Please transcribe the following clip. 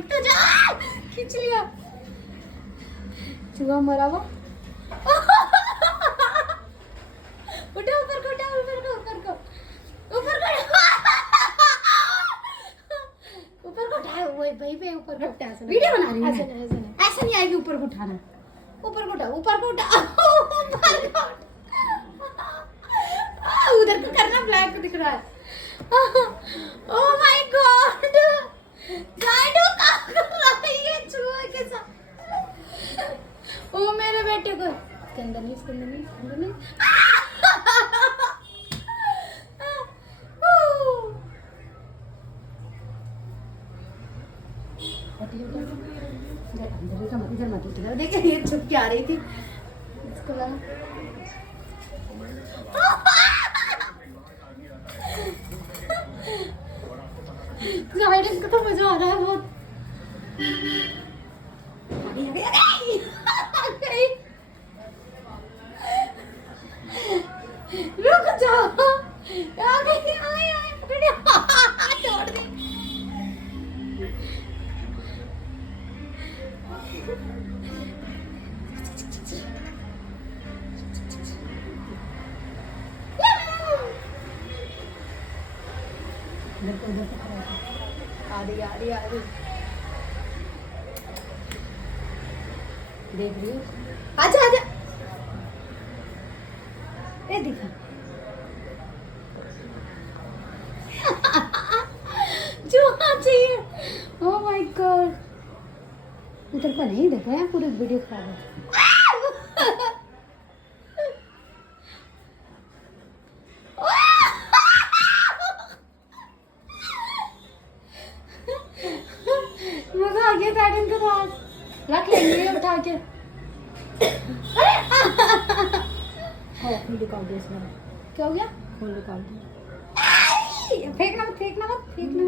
रुक तो जा, खींच लिया चूहा मरा हुआ। उठो ऊपर को, उठो ऊपर को, ऊपर को, ऊपर को, ऊपर को उठाओ। वही भाई पे ऊपर को, वीडियो बना रही हूँ मैं। ऐसा नहीं आएगी, ऊपर को उठाना, ऊपर को उठाओ, ऊपर को उठाओ, ऊपर को। उधर को करना, ब्लैक दिख रहा है। ओह माय गॉड, गाइडो क्या कर रही है चूहे के साथ। ओ मेरे बेटे को, इसके अंदर नहीं, इसके अंदर नहीं, इसके अंदर नहीं। इधर मत उठा, देख ये छुप के आ रही थी इसको लगा। गाइडेंस को तो मजा आ रहा है बहुत। रुक जाओ, छोड़ दे। आ रही, आ रही, आ रही, देख रही हो? आजा आजा, ये दिखा। चूहा चाहिए। ओह माय गॉड, उधर का नहीं देखा है, पूरी वीडियो खराब है। मजा आ गया गार्डन के पास, रख लेंगे उठा के। निकाल दिया इसमें, क्या हो गया? खोल निकाल दिया। फेंकना मत, फेंकना मत, फेंकना।